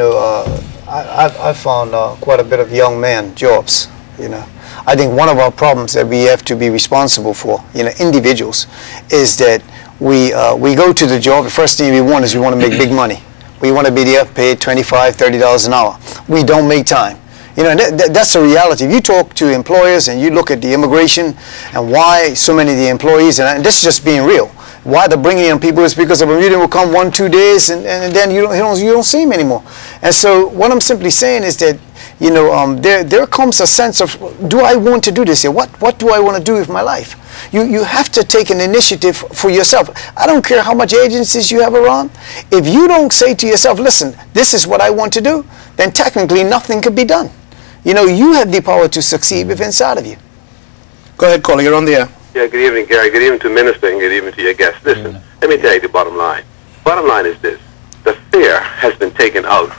I've found quite a bit of young men jobs. I think one of our problems that we have to be responsible for, individuals, is that we go to the job. The first thing we want is we want to make big money. We want to be there, paid $25, $30 an hour. We don't make time. That's the reality. If you talk to employers and you look at the immigration and why so many of the employees, and this is just being real, why they're bringing in people is because a Bermudian will come 1-2 days and then you don't see him anymore. And so what I'm simply saying is that there comes a sense of, do I want to do this here? What do I want to do with my life? You have to take an initiative for yourself. I don't care how much agencies you have around. If you don't say to yourself, listen, this is what I want to do, then technically nothing could be done. You have the power to succeed within inside of you. Go ahead, caller. You're on the air. Yeah, good evening, Gary. Good evening to Minister and good evening to your guests. Listen, let me tell you the bottom line. Bottom line is this. The fear has been taken out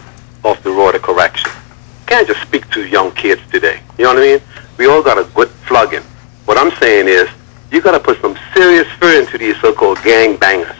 of the road of correction. You can't just speak to young kids today. You know what I mean? We all got a good flogging. What I'm saying is, you got to put some serious fear into these so-called gang bangers.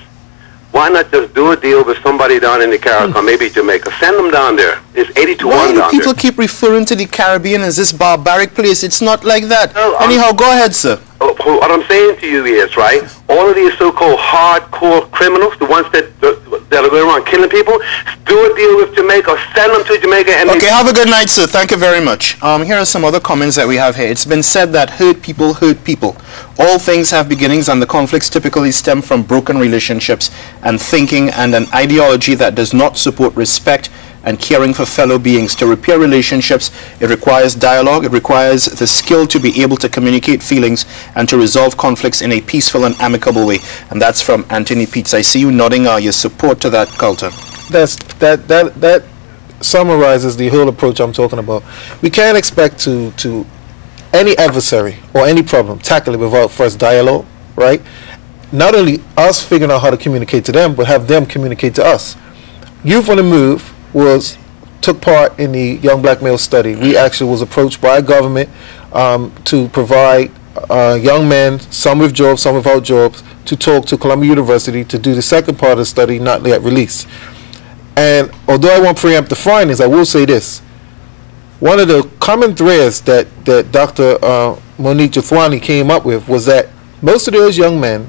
Why not just do a deal with somebody down in the Caribbean, or maybe Jamaica? Send them down there. It's 80 to 1 down there. Why do people keep referring to the Caribbean as this barbaric place? It's not like that. No, anyhow, go ahead, sir. What I'm saying to you is, right, all of these so-called hardcore criminals, the ones that are going around killing people, do a deal with Jamaica, send them to Jamaica. And okay, have a good night, sir. Thank you very much. Here are some other comments that we have here. It's been said that hurt people hurt people. All things have beginnings, and the conflicts typically stem from broken relationships and thinking and an ideology that does not support respect and caring for fellow beings. To repair relationships, it requires dialogue, it requires the skill to be able to communicate feelings and to resolve conflicts in a peaceful and amicable way. And that's from Anthony Peets. I see you nodding your support to that, Carlton. That summarizes the whole approach I'm talking about. We can't expect to any adversary or any problem tackle it without first dialogue, right? Not only us figuring out how to communicate to them, but have them communicate to us. Youth on the Move took part in the young black male study. We actually was approached by government to provide young men, some with jobs, some without jobs, to talk to Columbia University to do the second part of the study, not yet released. And although I won't preempt the findings, I will say this. One of the common threads that Dr. Monique Jathwani came up with was that most of those young men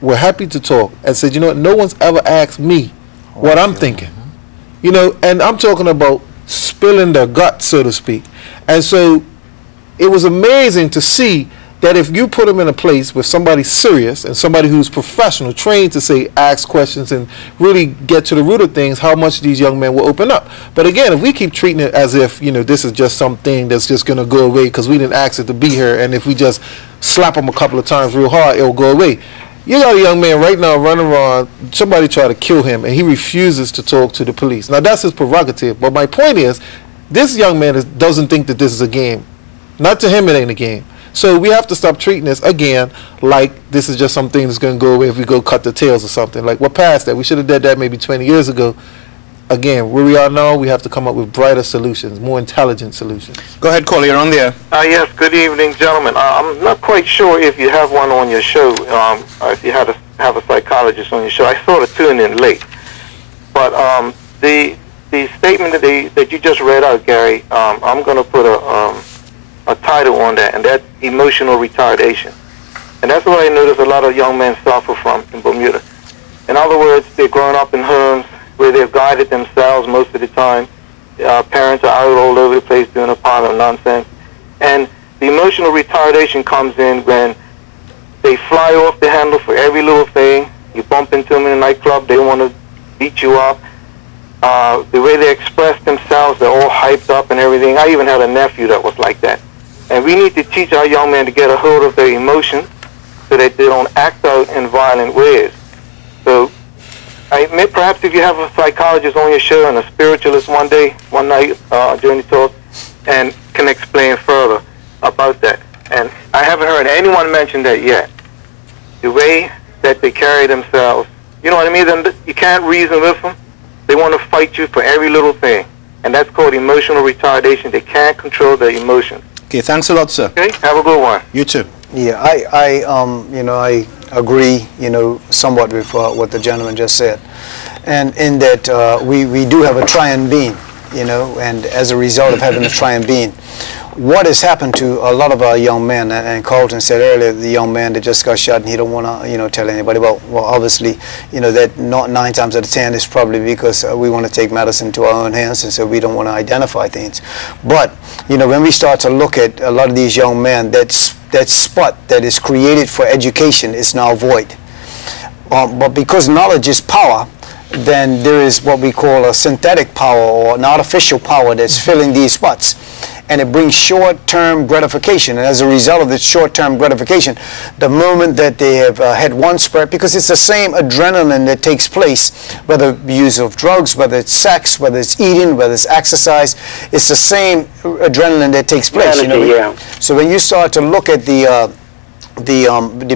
were happy to talk and said, you know what, no one's ever asked me what I'm thinking. And I'm talking about spilling their guts, so to speak. And so it was amazing to see that if you put them in a place with somebody serious and somebody who's professional, trained to say, ask questions and really get to the root of things, how much these young men will open up. But again, if we keep treating it as if, this is just something that's just going to go away because we didn't ask it to be here, and if we just slap them a couple of times real hard, it'll go away. You got a young man right now running around, somebody tried to kill him, and he refuses to talk to the police. Now, that's his prerogative, but my point is, this young man doesn't think that this is a game. Not to him, it ain't a game. So we have to stop treating this, again, like this is just something that's going to go away if we go cut the tails or something. Like, we're past that. We should have done that maybe 20 years ago. Again, where we are now, we have to come up with brighter solutions, more intelligent solutions. Go ahead, caller. You're on there. Yes, good evening, gentlemen. I'm not quite sure if you have one on your show, or if you have a psychologist on your show. I sort of tuned in late. But the statement that you just read out, Gary, I'm going to put a title on that, and that's emotional retardation. And that's what I notice a lot of young men suffer from in Bermuda. In other words, they're growing up in homes where they've guided themselves most of the time. Parents are out all over the place doing a pile of nonsense. And the emotional retardation comes in when they fly off the handle for every little thing. You bump into them in a nightclub, they want to beat you up. The way they express themselves, they're all hyped up and everything. I even had a nephew that was like that. And we need to teach our young men to get a hold of their emotions so that they don't act out in violent ways. So perhaps if you have a psychologist on your show and a spiritualist one night during the talk, and can explain further about that. And I haven't heard anyone mention that yet. The way that they carry themselves, you know what I mean? You can't reason with them. They want to fight you for every little thing. And that's called emotional retardation. They can't control their emotions. Okay, thanks a lot, sir. Okay, have a good one. You too. Yeah, I agree, somewhat with what the gentleman just said. and in that we do have a triune being, you know, and as a result of having a triune being, what has happened to a lot of our young men, and Carlton said earlier, the young man that just got shot and he don't want to, you know, tell anybody. Well, obviously, you know, that not 9 times out of 10 is probably because we want to take medicine into our own hands, and so we don't want to identify things. But, you know, when we start to look at a lot of these young men, that spot that is created for education is now void. But because knowledge is power, then there is what we call a synthetic power or an artificial power that's filling these spots. And it brings short-term gratification. And as a result of this short-term gratification, the moment that they have had one spurt, because it's the same adrenaline that takes place, whether use of drugs, whether it's sex, whether it's eating, whether it's exercise, it's the same adrenaline that takes place. You know? Yeah. So when you start to look at the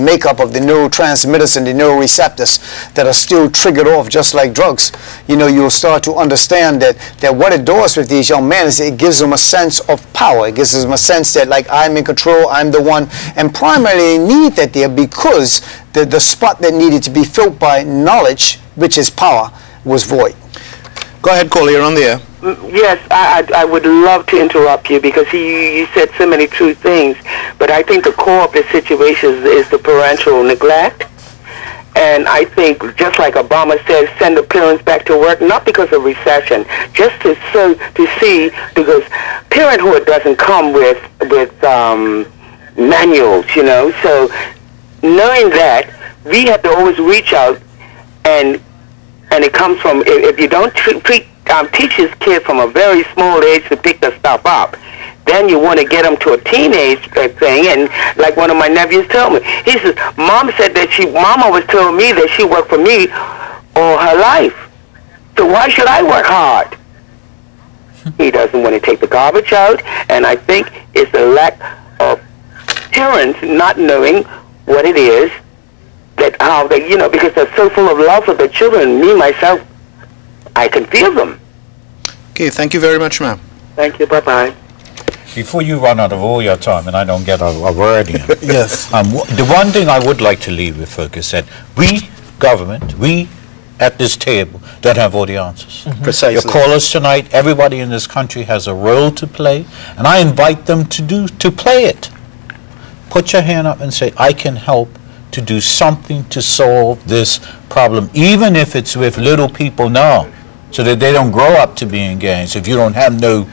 makeup of the neurotransmitters and the neuroreceptors that are still triggered off just like drugs, you know, you'll start to understand that what it does with these young men is it gives them a sense of power. It gives them a sense that, like, I'm in control, I'm the one, and primarily they need that there because the spot that needed to be filled by knowledge, which is power, was void. Go ahead, Cole, you're on the air. Yes, I would love to interrupt you because you said so many true things, but I think the core of the situation is the parental neglect. And I think, just like Obama said, send the parents back to work, not because of recession, just to see, because parenthood doesn't come with manuals, you know. So knowing that, we have to always reach out, and it comes from, if you don't teach his kid from a very small age to pick the stuff up, then you want to get them to a teenage thing. And like one of my nephews told me, he says, Mom said that Mama was telling me that she worked for me all her life. So why should I work hard? He doesn't want to take the garbage out, and I think it's the lack of parents not knowing what it is, that how they, you know, because they're so full of love for their children. Me, myself, I can feel them. Okay, thank you very much, ma'am. Thank you, bye-bye. Before you run out of all your time and I don't get a word in, Yes. the one thing I would like to leave with folk is that we, government, we at this table don't have all the answers. Precisely. Your callers tonight, everybody in this country has a role to play, and I invite them to play it. Put your hand up and say, I can help to do something to solve this problem, even if it's with little people now, so that they don't grow up to be engaged. If you don't have no,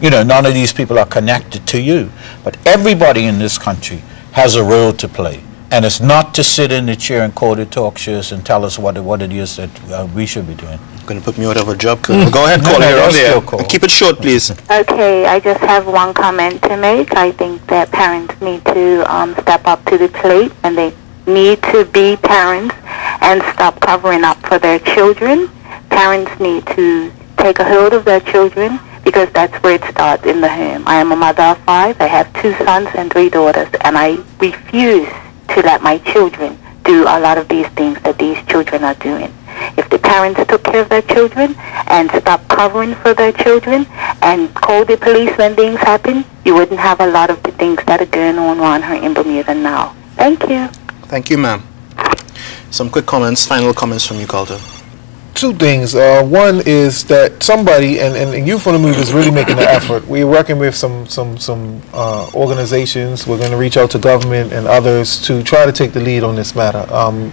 you know, none of these people are connected to you. But everybody in this country has a role to play. And it's not to sit in the chair and call the talk shows and tell us what it is that we should be doing. Going to put me out of a job, Colonel. Go ahead, Colonel. You're on there. And keep it short, please. Okay, I just have one comment to make. I think that parents need to step up to the plate, and they need to be parents and stop covering up for their children. Parents need to take a hold of their children, because that's where it starts, in the home. I am a mother of 5. I have 2 sons and 3 daughters, and I refuse to let my children do a lot of these things that these children are doing. If the parents took care of their children and stopped covering for their children and called the police when things happen, you wouldn't have a lot of the things that are going on around here in Bermuda now. Thank you. Thank you, ma'am. Some quick comments, final comments from you, Carlton. 2 things. One is that somebody, and Youth on the Move is really making an effort. We're working with some organizations. We're going to reach out to government and others to try to take the lead on this matter.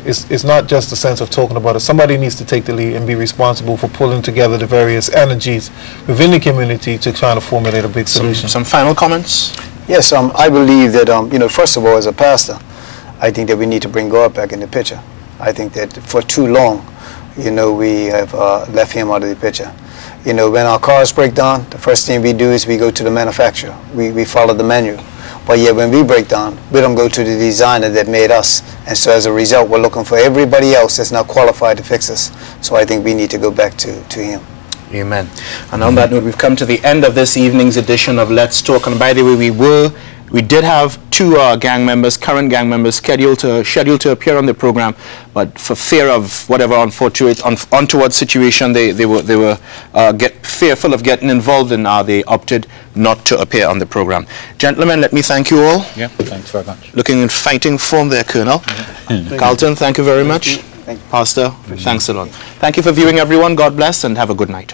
It's not just a sense of talking about it. Somebody needs to take the lead and be responsible for pulling together the various energies within the community to try to formulate a big solution. Some final comments? Yes, I believe that, you know, first of all, as a pastor, I think that we need to bring God back in the picture. I think that for too long, you know, we have left him out of the picture. You know, when our cars break down, the first thing we do is we go to the manufacturer. We follow the manual. But yet when we break down, we don't go to the designer that made us. And so as a result, we're looking for everybody else that's not qualified to fix us. So I think we need to go back to him. Amen. And on that note, we've come to the end of this evening's edition of Let's Talk. And by the way, we did have 2 gang members, current gang members, scheduled to appear on the program, but for fear of whatever untoward situation they were fearful of getting involved in, they opted not to appear on the program. Gentlemen, let me thank you all. Yeah, thanks very much. Looking in fighting form there, Colonel. Carlton, thank you very much. Thank you. Pastor, thanks a lot. Thank you for viewing, everyone. God bless and have a good night.